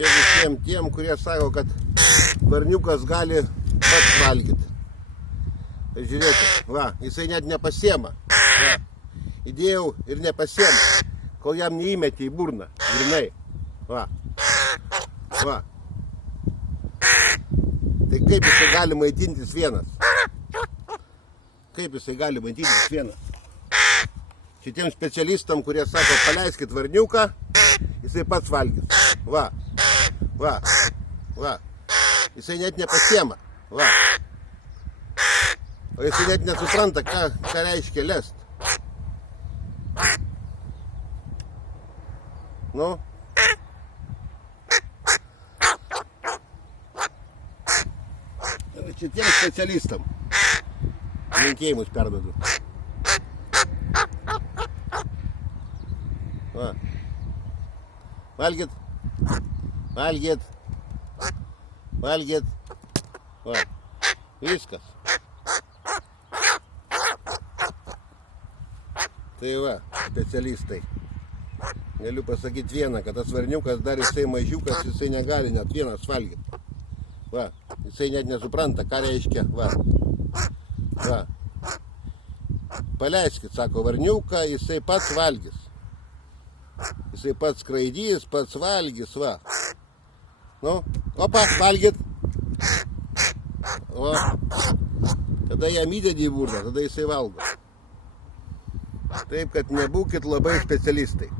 Čia visiems tiem, kurie sako, kad varniukas gali pats valgyti. Tai žiūrėkit, va, jisai net nepasiema. Va. Įdėjau ir nepasiema, kol jam neįmetė į burną. Grinai. Va. Va. Tai kaip jisai gali maitintis vienas? Kaip jisai gali maitintis vienas? Šitiems specialistam, kurie sako, paleiskit varniuką, jisai pats valgys. Va. Va. Va. Jisai net nepasiema. Va. O jisai net nesupranta, ką reiškia lest. Nu. Šitiems specialistam linkėjimus perduodu. Va. Valgyt. Valgyt. Valgyt. Va. Viskas. Tai va, specialistai. Galiu pasakyti vieną, kad tas varniukas dar jisai mažiukas, jisai negali net vienas valgyti. Va, jisai net nesupranta, ką reiškia, va. Va. Paleiskit, sako, varniuką, jisai pats valgys. Jisai pats skraidys, pats valgys, va. Nu, opa, valgyt. O, tada jam įdedi į burną, tada jisai valgo. Taip, kad nebūkit labai specialistai.